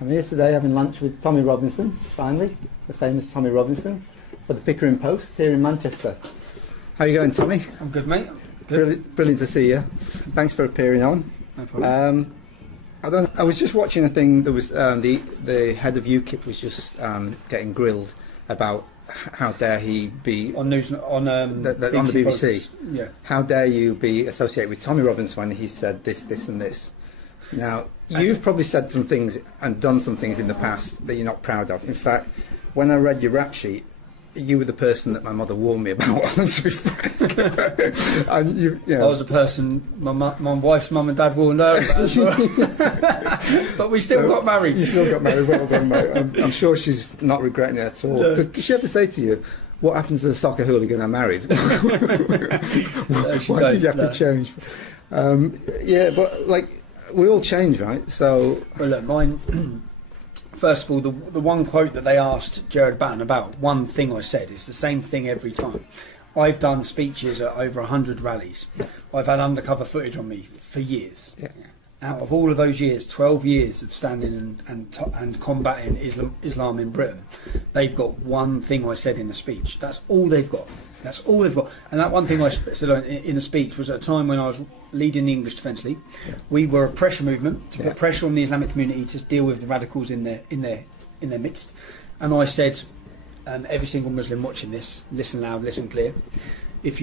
I'm here today having lunch with Tommy Robinson, finally, the famous Tommy Robinson, for the Pickering Post here in Manchester. How are you going, Tommy? I'm good, mate. Good. Brilliant to see you. Thanks for appearing on. No problem. I was just watching a thing that was the head of UKIP was just getting grilled about how dare he be on news on the BBC. Politics. Yeah. How dare you be associated with Tommy Robinson when he said this, this, and this? Now you've probably said some things and done some things in the past that you're not proud of. In fact, when I read your rap sheet, you were the person that my mother warned me about. To be frank, and you know, I was a person my wife's mum and dad warned her about as well. But we still got married. You still got married. Well done, mate. I'm sure she's not regretting it at all. No. Did she ever say to you, "What happened to the soccer hooligan I married"? Why did you have to change? Yeah, but like we all change, right? So, well, look, mine. First of all, the one quote that they asked Gerard Batten about, one thing I said, is the same thing every time. I've done speeches at over 100 rallies. I've had undercover footage on me for years. Yeah. Out of all of those years, 12 years of standing and combating Islam in Britain, they've got one thing I said in a speech. That's all they've got. That's all they've got. And that one thing I said in a speech was at a time when I was leading the English Defence League. Yeah. We were a pressure movement to put pressure on the Islamic community to deal with the radicals in their midst. And I said, every single Muslim watching this, listen loud, listen clear. If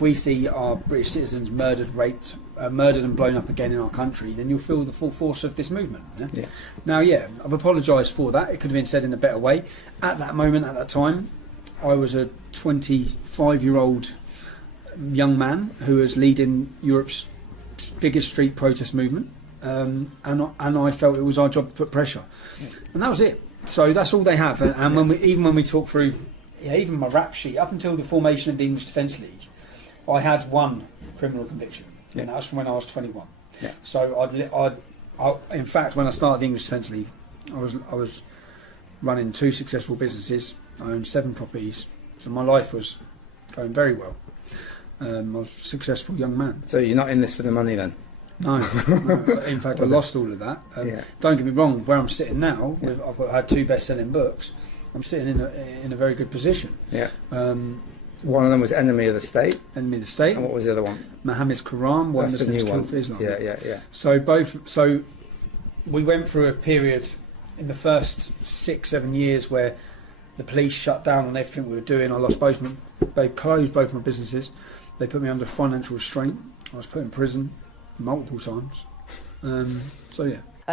we see our British citizens murdered, raped, murdered and blown up again in our country, then you'll feel the full force of this movement. Yeah? Yeah. Now, I've apologised for that. It could have been said in a better way. At that moment, at that time, I was a 25-year-old young man who was leading Europe's biggest street protest movement, and I felt it was our job to put pressure, and that was it. So that's all they have. And when we talk through, even my rap sheet, up until the formation of the English Defence League, I had one criminal conviction, and that was from when I was 21. Yeah. So in fact, when I started the English Defence League, I was running 2 successful businesses. I owned 7 properties, so my life was going very well. I was a successful young man. So you're not in this for the money then? No. In fact, I lost all of that. Don't get me wrong. Where I'm sitting now, I've had 2 best-selling books. I'm sitting in a very good position. Yeah. One of them was Enemy of the State. Enemy of the State. And what was the other one? Muhammad's Quran. Why Muslims kill for Islam. Yeah. So we went through a period in the first 6-7 years where the police shut down on everything we were doing. They closed both my businesses. They put me under financial restraint. I was put in prison multiple times.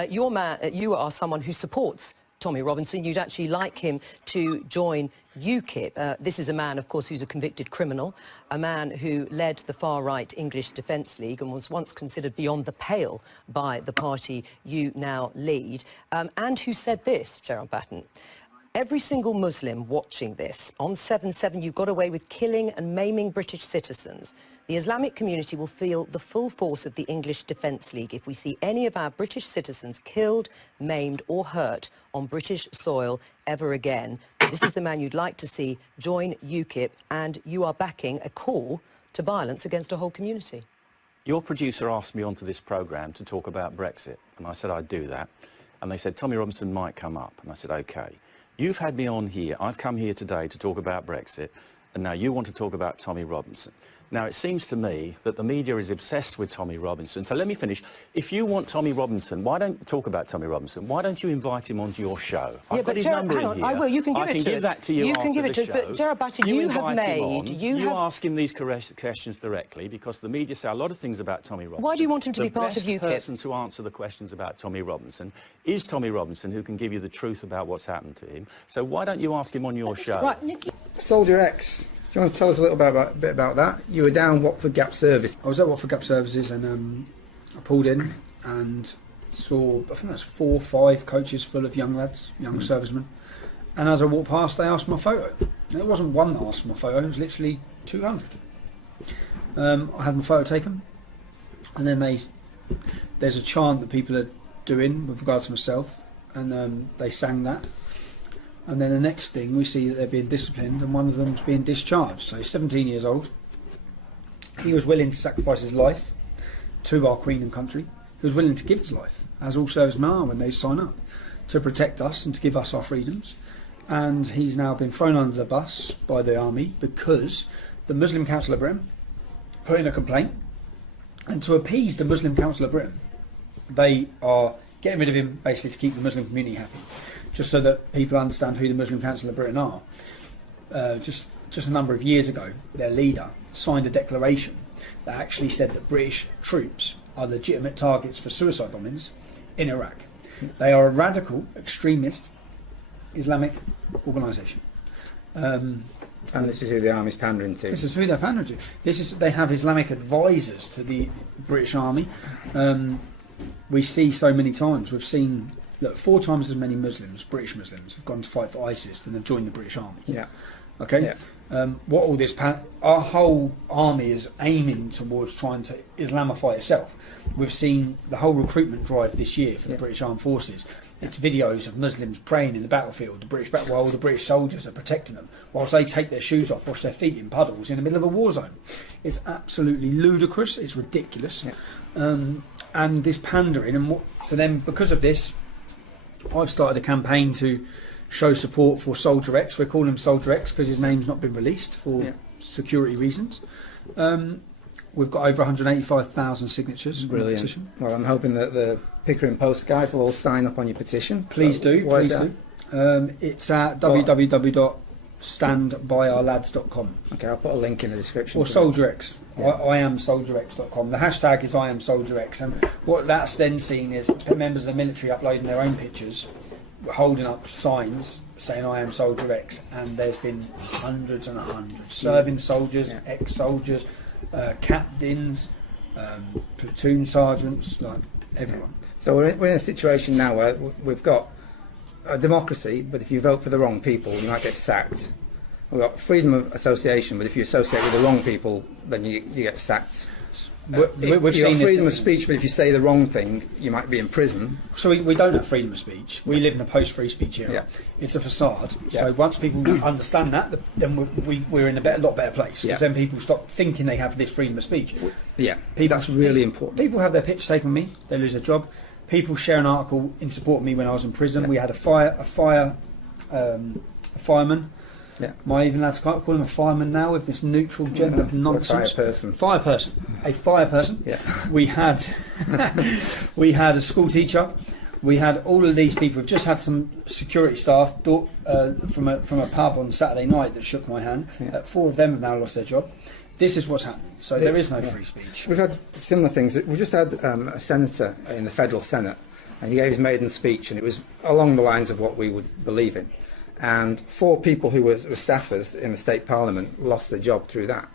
You are someone who supports Tommy Robinson. You'd actually like him to join UKIP. This is a man, of course, who's a convicted criminal, a man who led the far-right English Defence League and was once considered beyond the pale by the party you now lead, and who said this, Gerard Batten: every single Muslim watching this, on 7/7 you got away with killing and maiming British citizens. The Islamic community will feel the full force of the English Defence League if we see any of our British citizens killed, maimed or hurt on British soil ever again. This is the man you'd like to see join UKIP, and you are backing a call to violence against a whole community. Your producer asked me onto this programme to talk about Brexit, and I said I'd do that. And they said Tommy Robinson might come up, and I said OK. You've had me on here, I've come here today to talk about Brexit, and now you want to talk about Tommy Robinson. Now, it seems to me that the media is obsessed with Tommy Robinson. So let me finish. If you want Tommy Robinson, why don't you talk about Tommy Robinson? Why don't you invite him onto your show? I've got his number in here. I will. You can give it to us. I can give that to you after the show. But Gerard Batten, you have made... You ask him these questions directly, because the media say a lot of things about Tommy Robinson. Why do you want him to be part of UKIP? The best person to answer the questions about Tommy Robinson is Tommy Robinson, who can give you the truth about what's happened to him. So why don't you ask him on your show? Right. Soldier X. Do you want to tell us a little bit about that? You were down Watford Gap Service. I was at Watford Gap Services, and I pulled in and saw, I think that's 4 or 5 coaches full of young lads, young servicemen. And as I walked past, they asked my photo. And it wasn't one that asked for my photo, it was literally 200. I had my photo taken, and then there's a chant that people are doing with regards to myself, and they sang that. And then the next thing, we see that they're being disciplined, and one of them's being discharged. So he's 17 years old. He was willing to sacrifice his life to our Queen and country. who's willing to give his life, as all servicemen are when they sign up, to protect us and to give us our freedoms. And he's now been thrown under the bus by the army because the Muslim Council of Britain put in a complaint, and to appease the Muslim Council of Britain, they are getting rid of him basically to keep the Muslim community happy, just so that people understand who the Muslim Council of Britain are. Just a number of years ago, their leader signed a declaration that actually said that British troops are legitimate targets for suicide bombings in Iraq. They are a radical, extremist, Islamic organisation. And this is who the army's pandering to. This is who they're pandering to. They have Islamic advisors to the British Army. We see so many times. We've seen 4 times as many Muslims, British Muslims, have gone to fight for ISIS than have joined the British Army. Yeah. Okay. Yeah. What all this? Our whole army is aiming towards trying to Islamify itself. We've seen the whole recruitment drive this year for the British Armed Forces. It's videos of Muslims praying in the battlefield, while the British soldiers are protecting them, whilst they take their shoes off, wash their feet in puddles in the middle of a war zone. It's absolutely ludicrous. It's ridiculous. Yeah. And this pandering, so then because of this, I've started a campaign to show support for Soldier X. We're calling him Soldier X because his name's not been released for security reasons. We've got over 185,000 signatures. Brilliant. Petition. Well, I'm hoping that the Pickering Post guys will all sign up on your petition. Please do. Why Please is that? do. It's at www.standbyourlads.com. Okay, I'll put a link in the description. Or Soldier X. Yeah. I am SoldierX.com. The hashtag is I am Soldier X, and what that's then seen is members of the military uploading their own pictures, holding up signs saying I am Soldier X, and there's been hundreds and hundreds. Serving soldiers, ex-soldiers, captains, platoon sergeants, like everyone. So we're in a situation now where we've got a democracy, but if you vote for the wrong people, you might get sacked. We've got freedom of association, but if you associate with the wrong people, then you get sacked. We've seen freedom of speech, but if you say the wrong thing, you might be in prison. So we don't have freedom of speech. We live in a post-free speech era. Yeah. It's a facade. Yeah. So once people understand that, then we're in a lot better place. Because then people stop thinking they have this freedom of speech. Yeah, that's really important. People have their picture taken with me. They lose their job. People share an article in support of me when I was in prison. Yeah. We had a fireman. Yeah. Am I even allowed to call him a fireman now with this neutral gender nonsense? A fire person. Yeah. We had a school teacher. We had all of these people. We've just had some security staff from a pub on Saturday night that shook my hand. 4 of them have now lost their job. This is what's happening. So there is no free speech. We've had similar things. We just had a senator in the federal Senate, and he gave his maiden speech, and it was along the lines of what we would believe in. And 4 people who were staffers in the state parliament lost their job through that.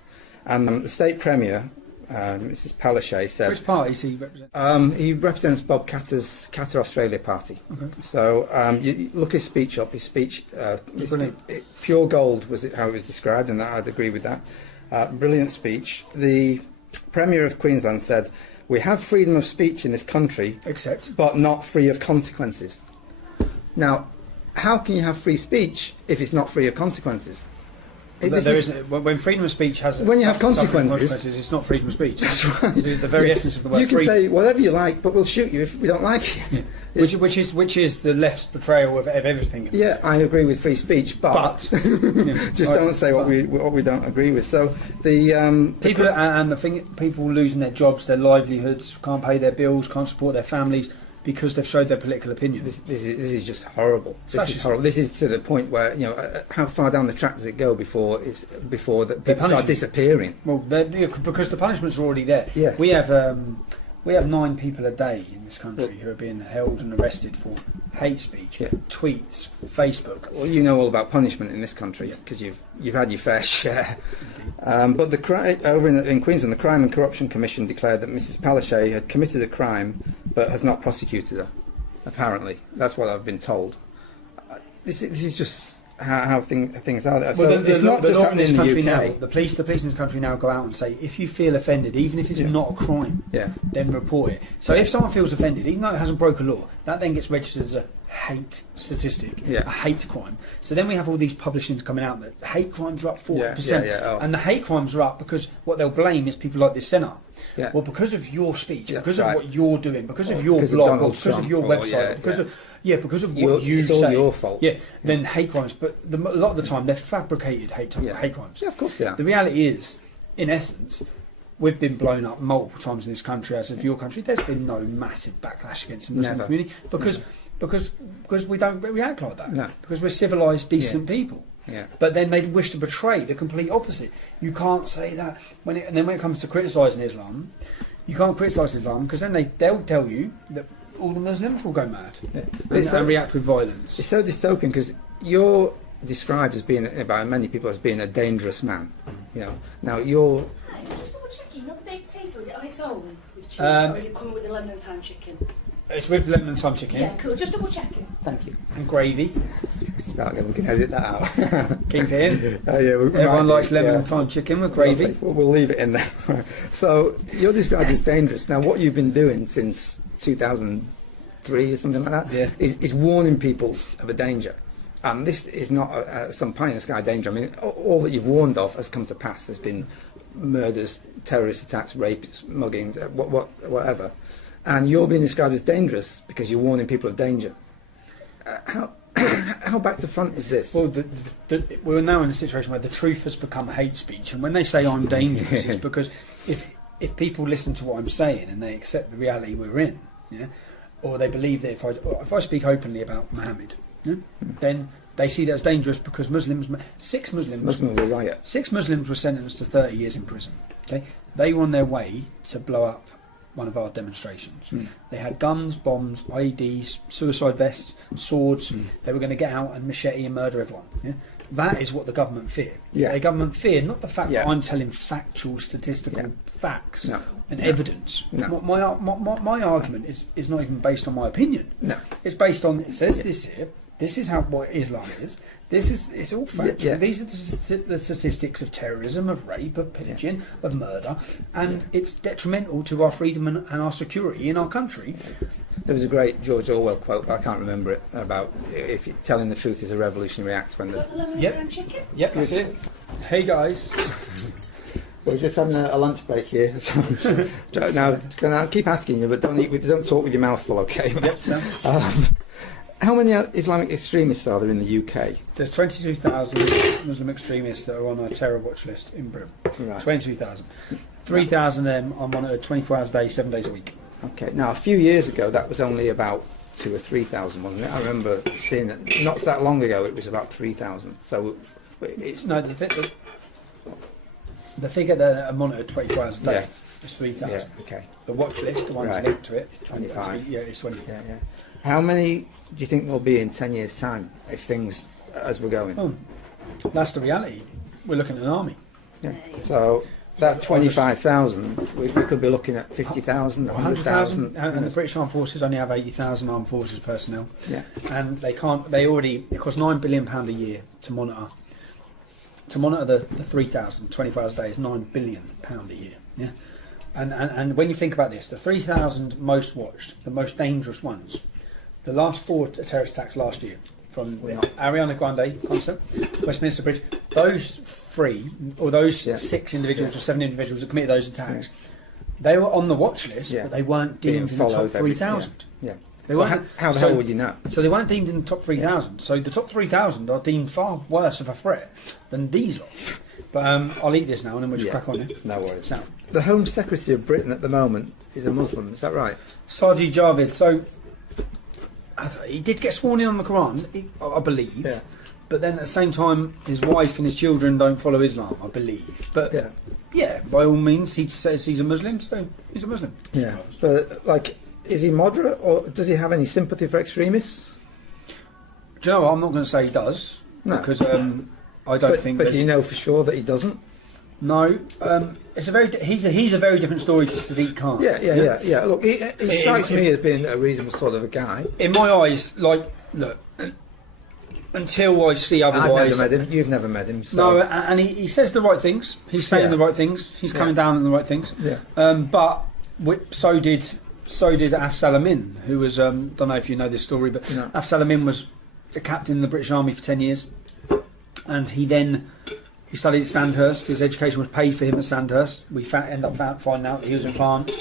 And the state premier, Mrs. Palaszczuk, said... Which party does he represent? He represents Bob Katter's Katter Australia Party. Okay. So you look his speech up. His speech, pure gold was how it was described, and I'd agree with that. Brilliant speech. The Premier of Queensland said, "We have freedom of speech in this country, but not free of consequences." Now, how can you have free speech if it's not free of consequences? When freedom of speech has when you have consequences, it's not freedom of speech. That's right. It's the very essence of the word. You can freedom. say whatever you like, but we'll shoot you if we don't like it. Yeah. Which is the left's portrayal of everything. Yeah, I agree with free speech, but just don't say what we don't agree with. So the people losing their jobs, their livelihoods, can't pay their bills, can't support their families, because they've showed their political opinion. This is just horrible. This is horrible. This is to the point where, how far down the track does it go before that people start disappearing? Well, because the punishments are already there. Yeah. We have 9 people a day in this country who are being held and arrested for hate speech, tweets, Facebook. Well, you know all about punishment in this country because you've had your fair share. But over in Queensland, the Crime and Corruption Commission declared that Mrs. Palaszczuk had committed a crime but has not prosecuted her. Apparently, that's what I've been told. This is just how things are there. Well, So it's not just happening in the UK. Now, the police in this country now go out and say, if you feel offended, even if it's not a crime, then report it. So if someone feels offended, even though it hasn't broken a law, that then gets registered as a hate statistic, a hate crime. So then we have all these publishings coming out that hate crimes are up 40%, and the hate crimes are up because what they'll blame is people like this senator. Well, because of your speech, because of what you're doing, because of your blog, or because of your website, because of what you say. It's all your fault. Then hate crimes. But a lot of the time, they're fabricated hate crimes. Yeah, of course they are. The reality is, in essence, we've been blown up multiple times in this country, as of your country. There's been no massive backlash against the Muslim community because we don't react like that. No. Because we're civilised, decent people. Yeah. But then they wish to portray the complete opposite. You can't say that and then when it comes to criticising Islam, you can't criticise Islam because then they'll tell you that all the Muslims will go mad and react with violence. It's so dystopian because you're described as being, by many people, as being a dangerous man. You know, now you're. Just double checking, not the baked potato, is it on its own with cheese, or is it coming with the lemon and thyme chicken? It's with lemon and thyme chicken. Yeah, cool. Just double checking. Thank you. And gravy. We can edit that out. Keep it in. Everyone likes lemon and thyme chicken with gravy. We'll leave it in there. So you're described as dangerous. Now, what you've been doing since 2003 or something like that is warning people of a danger. And this is not some pie in the sky danger. I mean, all that you've warned of has come to pass. There's been murders, terrorist attacks, rapes, muggings, whatever. And you're being described as dangerous because you're warning people of danger. How back to front is this? Well, we're now in a situation where the truth has become hate speech, and when they say I'm dangerous, it's because if people listen to what I'm saying and they accept the reality we're in, or they believe that if I speak openly about Muhammad, then they see that as dangerous because six Muslims were riot. 6 Muslims were sentenced to 30 years in prison. Okay, they were on their way to blow up one of our demonstrations. They had guns, bombs, IEDs, suicide vests, swords. They were going to get out and machete and murder everyone. That is what the government fear. The government fear not the fact that I'm telling factual, statistical facts and evidence. My argument is not even based on my opinion. It's based on, it says this here. This is what Islam is. It's all factual. These are the statistics of terrorism, of rape, of pillaging, of murder, and it's detrimental to our freedom and our security in our country. There was a great George Orwell quote, but I can't remember it, about if telling the truth is a revolutionary act when the... Yep, that's it. Hey guys. We're just having a lunch break here. So now, I'll keep asking you, but don't talk with your mouth full, okay? How many Islamic extremists are there in the UK? There's 22,000 Muslim extremists that are on a terror watch list in Britain. Right. 22,000. 3,000 of them are monitored 24 hours a day, 7 days a week. Okay. Now, a few years ago, that was only about 2,000 or 3,000, wasn't it? I remember seeing it. Not that long ago, it was about 3,000. So it's... No, the figure that are monitored 24 hours a day is 3,000. Yeah, okay. The watch list, the ones linked to it, is 25. It's 25. Yeah. How many do you think there'll be in 10 years' time if things as we're going? That's the reality. We're looking at an army. Yeah. So that 25,000, we could be looking at 50,000, 100,000. And the British Armed Forces only have 80,000 armed forces personnel. Yeah. And it costs £9 billion a year to monitor. To monitor the 3,000, 24 hours a day is £9 billion a year. Yeah. And when you think about this, the 3,000 most watched, the most dangerous ones, the last 4 terrorist attacks last year, from the Ariana Grande concert, Westminster Bridge, those 3 or those 6 individuals or 7 individuals that committed those attacks, they were on the watch list, but they weren't deemed in the top 3,000. How the hell would you know? So they weren't deemed in the top 3,000. So the top 3,000 are deemed far worse of a threat than these lot. But I'll eat this now and then we'll just crack on. No worries. So, the Home Secretary of Britain at the moment is a Muslim, is that right? Sajid Javid. So he did get sworn in on the Quran, I believe. Yeah. But then at the same time, his wife and his children don't follow Islam, I believe. But by all means, he says he's a Muslim, so he's a Muslim. Yeah. But is he moderate, or does he have any sympathy for extremists? Do you know what? I'm not going to say he does, because I don't think. But do you know for sure that he doesn't? No, he's a very different story to Sadiq Khan. Yeah. Look, he strikes me as being a reasonable sort of a guy. In my eyes, look, until I see otherwise. I've never met him. You've never met him. So. No, and he says the right things. He's saying the right things. He's coming down on the right things. Yeah. But so did Afzal Amin, who was don't know if you know this story, but Afzal Amin was the captain in the British Army for 10 years, and he studied at Sandhurst. His education was paid for him at Sandhurst. We ended up finding out that he was in plant.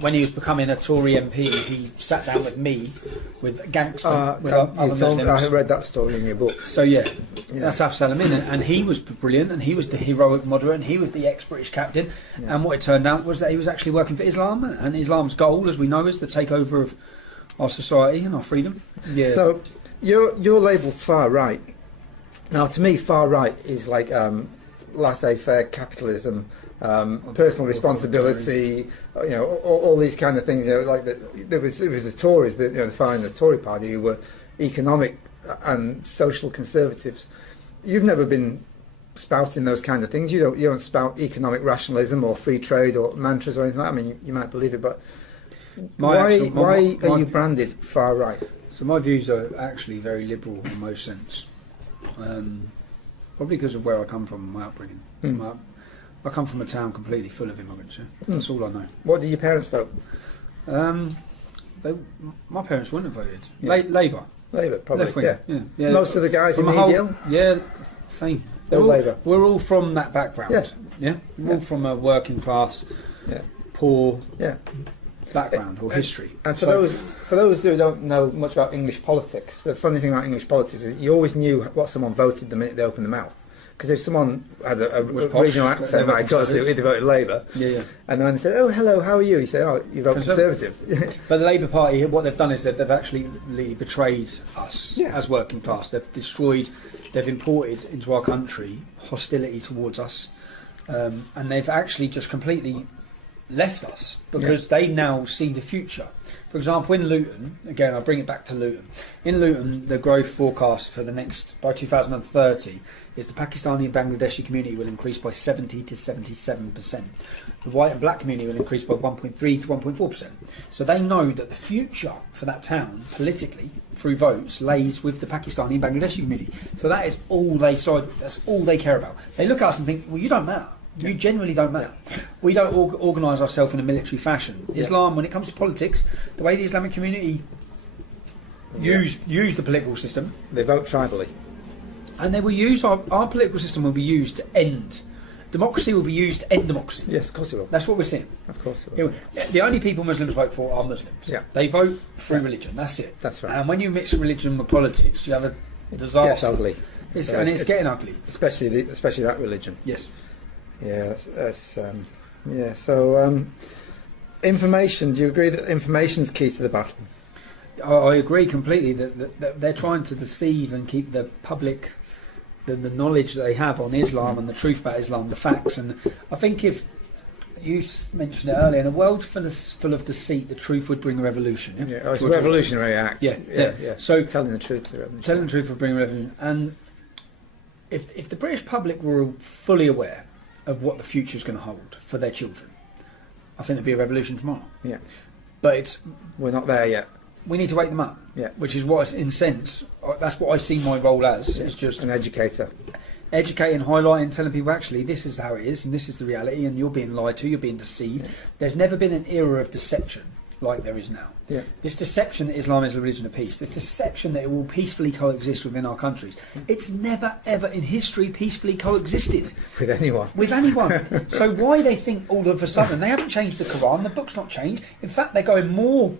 When he was becoming a Tory MP, he sat down with me, with gangster, other Muslims. I read that story in your book. So that's Afzal Amin, and he was brilliant, and he was the heroic moderate, and he was the ex-British captain. Yeah. And what it turned out was that he was actually working for Islam, and Islam's goal, as we know, is the takeover of our society and our freedom. Yeah. So you're labelled far right. Now, to me, far right is like laissez-faire capitalism. Personal responsibility, all these kind of things. Like it was the Tories, the far end of the Tory party, who were economic and social conservatives. You've never been spouting those kind of things. You don't spout economic rationalism or free trade or mantras or anything like that. I mean, you might believe it, but why are you branded far right? So my views are actually very liberal in most sense. Probably because of where I come from and my upbringing. I come from a town completely full of immigrants. Yeah? That's all I know. What did your parents vote? My parents wouldn't have voted. Yeah. Labour. Labour, probably. Yeah. Most of the guys in the deal? Yeah, same. Labour. We're all from that background. Yeah. We're all from a working class, poor background or history. And for those who don't know much about English politics, the funny thing about English politics is you always knew what someone voted the minute they opened their mouth. Because if someone had a regional accent, like us, they voted Labour. Yeah. And then they said, "Oh, hello, how are you?" You say, "Oh, you vote Conservative." But the Labour Party, what they've done is they've actually betrayed us as working class. They've destroyed, they've imported into our country hostility towards us, and they've actually just completely left us because they now see the future. For example, in Luton, again, I'll bring it back to Luton. In Luton, the growth forecast for by 2030 is the Pakistani and Bangladeshi community will increase by 70 to 77%. The white and black community will increase by 1.3 to 1.4%. So they know that the future for that town, politically, through votes, lays with the Pakistani and Bangladeshi community. So that is all they side with. That's all they care about. They look at us and think, well, you don't matter. You generally don't matter. We don't organise ourselves in a military fashion. Islam, when it comes to politics, the way the Islamic community use the political system, they vote tribally, and they will use our political system will be used to end democracy. Will be used to end democracy. Yes, of course it will. That's what we're seeing. Of course it will. The only people Muslims vote for are Muslims. Yeah. They vote through religion. That's it. That's right. And when you mix religion with politics, you have a disaster. Yes, ugly. It's getting ugly. Especially that religion. Yes. Yeah, So, information. Do you agree that information is key to the battle? I agree completely that they're trying to deceive and keep the public, the knowledge that they have on Islam and the truth about Islam, the facts. And I think if you mentioned it earlier, in a world full of deceit, the truth would bring a revolution. It's a revolutionary act. Yeah. So telling the truth, would bring a revolution. And if the British public were fully aware of what the future is going to hold for their children, I think there'd be a revolution tomorrow. Yeah, but we're not there yet. We need to wake them up. Yeah, which is what, in sense, that's what I see my role as. It's just an educator, educating, highlighting, telling people actually this is how it is and this is the reality, and you're being lied to, you're being deceived. There's never been an era of deception like there is now. Yeah. This deception that Islam is a religion of peace, this deception that it will peacefully coexist within our countries, it's never ever in history peacefully coexisted with anyone. So why they think all of a sudden they haven't changed the Quran, the book's not changed. In fact, they're going more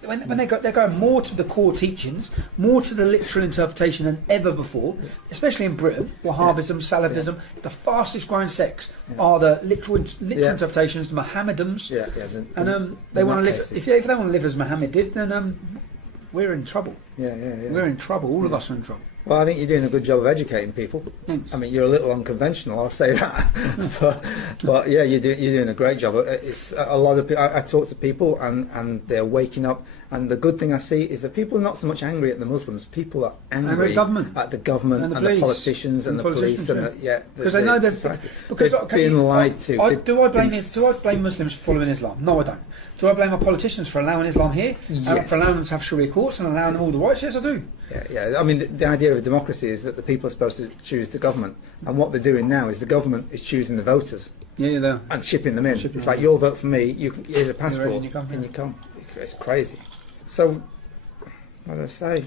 they're going more to the core teachings, more to the literal interpretation than ever before, especially in Britain. Wahhabism, Salafism, the fastest growing sects are the literal interpretations, the Mohammedans, and they want to live. If they want to live as Muhammad did, then we're in trouble. We're in trouble. All of us are in trouble. Well, I think you're doing a good job of educating people. Thanks. I mean, you're a little unconventional, I'll say that. but yeah, you're doing a great job. It's a lot of people. I talk to people, and they're waking up. And the good thing I see is that people are not so much angry at the Muslims. People are angry at the government and the politicians and the police because they know they're being lied to. Do I blame Muslims for following Islam? No, I don't. Do I blame our politicians for allowing Islam here? Yes. For allowing them to have Sharia courts and allowing them all the rights? Yes, I do. Yeah. I mean, the idea of a democracy is that the people are supposed to choose the government, and what they're doing now is the government is choosing the voters. Yeah, and shipping them in. It's like, you'll vote for me. Here's a passport, and you come. It's crazy. So, what do I say?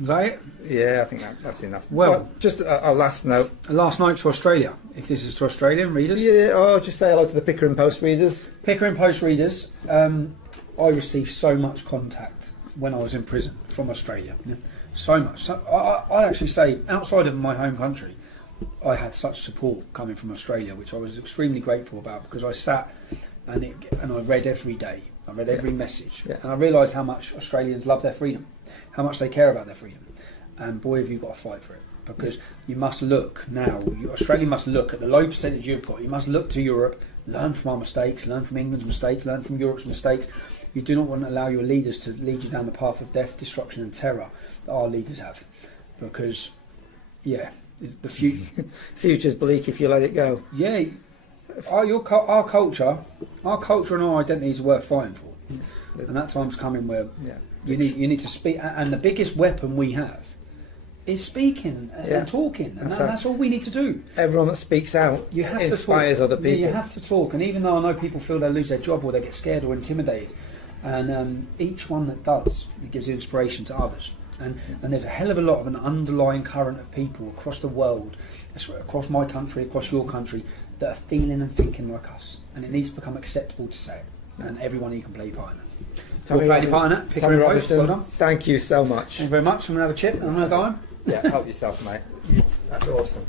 Is that it? Yeah, I think that's enough. Well, just a last note. A last note to Australia, if this is to Australian readers. Yeah, just say hello to the Pickering Post readers. Pickering Post readers. I received so much contact when I was in prison from Australia. Yeah? So much. So, I'd actually say, outside of my home country, I had such support coming from Australia, which I was extremely grateful about, because I sat and I read every day. I read every message, and I realised how much Australians love their freedom, how much they care about their freedom, and boy, have you got to fight for it, because you must look now. Australia must look at the low percentage you've got. You must look to Europe, learn from our mistakes, learn from England's mistakes, learn from Europe's mistakes. You do not want to allow your leaders to lead you down the path of death, destruction, and terror that our leaders have, because, the future's bleak if you let it go. Yeah. Our culture and our identities are worth fighting for, and that time's coming where you need to speak. And the biggest weapon we have is speaking and talking, and that's all we need to do. Everyone that speaks out inspires other people. Yeah, you have to talk, and even though I know people feel they lose their job or they get scared or intimidated, and each one that does, it gives inspiration to others. And there's a hell of a lot of an underlying current of people across the world, across my country, across your country, that are feeling and thinking like us, and it needs to become acceptable to say it, and everyone you can play your part in it. Tommy Robinson, thank you so much. Thank you very much. I'm going to have a chip and I'm going to dime. Yeah, help yourself, mate. That's awesome.